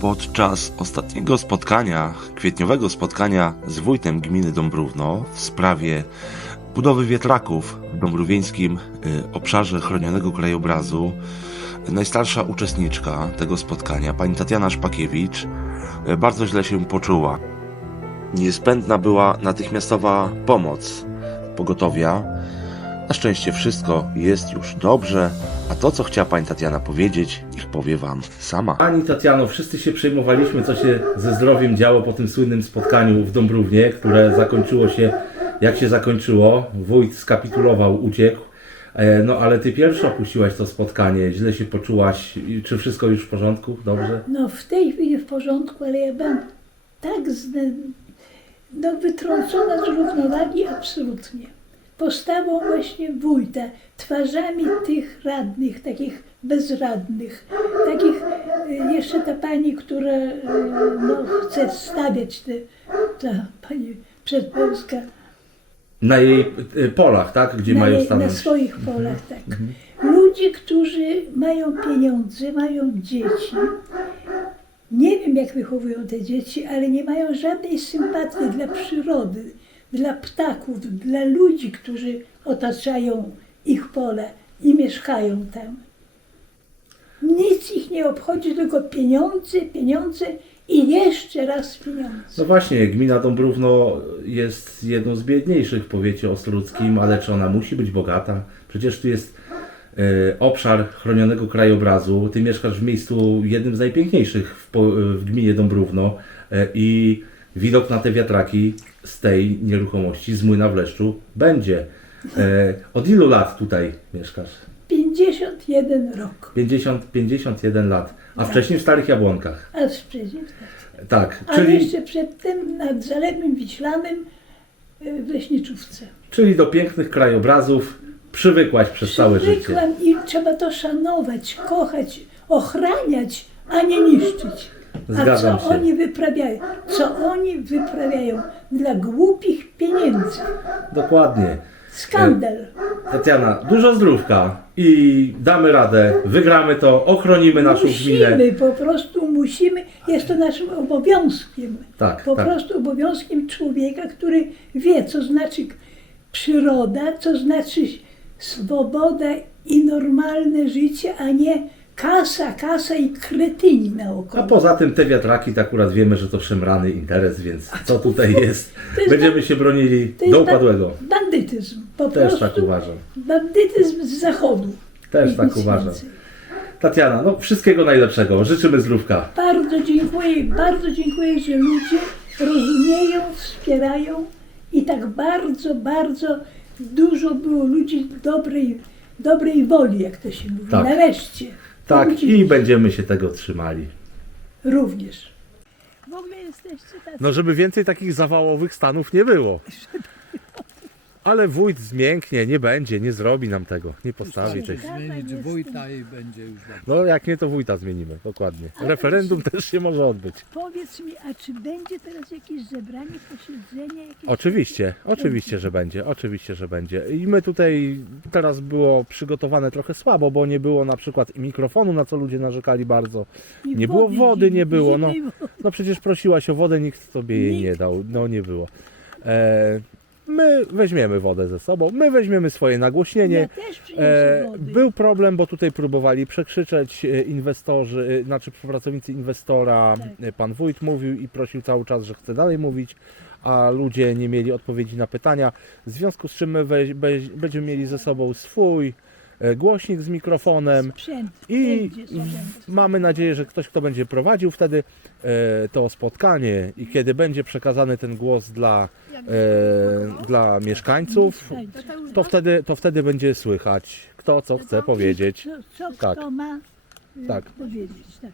Podczas ostatniego spotkania, kwietniowego spotkania z wójtem gminy Dąbrówno w sprawie budowy wietraków w dąbrówieńskim y, obszarze chronionego krajobrazu, najstarsza uczestniczka tego spotkania, pani Tatiana Szpakiewicz, y, bardzo źle się poczuła. Niezbędna była natychmiastowa pomoc pogotowia. Na szczęście wszystko jest już dobrze, a to, co chciała pani Tatiana powiedzieć, niech powie wam sama. Pani Tatiano, wszyscy się przejmowaliśmy, co się ze zdrowiem działo po tym słynnym spotkaniu w Dąbrównie, które zakończyło się jak się zakończyło. Wójt skapitulował, uciekł. E, No ale ty pierwsza opuściłaś to spotkanie, źle się poczułaś. Czy wszystko już w porządku? Dobrze? No w tej chwili w porządku, ale ja byłam tak zne, no, wytrącona z równowagi absolutnie. Postawą właśnie wójta, twarzami tych radnych, takich bezradnych, takich y, jeszcze ta pani, która y, no, chce stawiać te, ta pani przedpolska Na jej y, polach, tak? Gdzie na, mają jej- na stanąć? swoich polach, tak. Ludzie, którzy mają pieniądze, mają dzieci. Nie wiem, jak wychowują te dzieci, ale nie mają żadnej sympatii dla przyrody, dla ptaków, dla ludzi, którzy otaczają ich pole i mieszkają tam. Nic ich nie obchodzi, tylko pieniądze, pieniądze i jeszcze raz pieniądze. No właśnie, gmina Dąbrówno jest jedną z biedniejszych w powiecie ostrołęckim, ale czy ona musi być bogata? Przecież tu jest e, obszar chronionego krajobrazu. Ty mieszkasz w miejscu jednym z najpiękniejszych w, w gminie Dąbrówno e, i widok na te wiatraki z tej nieruchomości, z młyna w Leszczu, będzie. E, od ilu lat tutaj mieszkasz? 51 rok. 50, 51 lat, a wcześniej w Starych Jabłonkach. A tak. Tak, A czyli... jeszcze przedtem nad Zalewem Wiślanym y, w Leśniczówce. Czyli do pięknych krajobrazów przywykłaś przez całe życie. Przywykłam i trzeba to szanować, kochać, ochraniać, a nie niszczyć. A Zgadzam co się. oni wyprawiają? Co oni wyprawiają dla głupich pieniędzy? Dokładnie. Skandal. Tatiana, dużo zdrówka i damy radę, wygramy to, ochronimy naszą gminę. Musimy, po prostu musimy, jest to naszym obowiązkiem. Tak, po tak. prostu obowiązkiem człowieka, który wie, co znaczy przyroda, co znaczy swoboda i normalne życie, a nie kasa, kasa i kretyni A naokoło. poza tym te wiatraki, to akurat wiemy, że to szemrany interes, więc co tutaj jest? To jest Będziemy się bronili To jest do ba- upadłego. Bandytyzm. Po Też prostu tak uważam. bandytyzm z zachodu. Też tak uważam. więcej. Tatiana, no wszystkiego najlepszego. Życzymy zdrówka. Bardzo dziękuję, bardzo dziękuję, że ludzie rozumieją, wspierają i tak bardzo, bardzo dużo było ludzi dobrej, dobrej woli, jak to się mówi. Tak. Nareszcie. Tak, i będziemy się tego trzymali. Również. W ogóle jesteście tacy. No, żeby więcej takich zawałowych stanów nie było. Ale wójt zmięknie, nie będzie, nie zrobi nam tego, nie postawi tych. Zmienić wójta i będzie już dobrze. No jak nie, to wójta zmienimy, dokładnie. Ale Referendum też się może odbyć. Powiedz mi, a czy będzie teraz jakieś zebranie, posiedzenie? Jakieś... Oczywiście, oczywiście, że będzie, oczywiście, że będzie. I my tutaj teraz było przygotowane trochę słabo, bo nie było na przykład mikrofonu, na co ludzie narzekali bardzo. I Nie było wody, nie było, no. zimnej wody. No przecież prosiłaś o wodę, nikt tobie jej nie dał, no nie było. E, my weźmiemy wodę ze sobą, my weźmiemy swoje nagłośnienie. Ja też przyniosę E, wody. był problem, bo tutaj próbowali przekrzyczeć e, inwestorzy, e, znaczy pracownicy inwestora. Tak. E, Pan wójt mówił i prosił cały czas, że chce dalej mówić, a ludzie nie mieli odpowiedzi na pytania. W związku z czym my weź, weź, będziemy mieli ze sobą swój głośnik z mikrofonem. Sprzęt. I mamy nadzieję, że ktoś, kto będzie prowadził wtedy e, to spotkanie i kiedy będzie przekazany ten głos dla, e, dla mieszkańców, to wtedy, to wtedy będzie słychać, kto co chce powiedzieć. Co, co Tak. kto ma y, Tak. powiedzieć. Tak.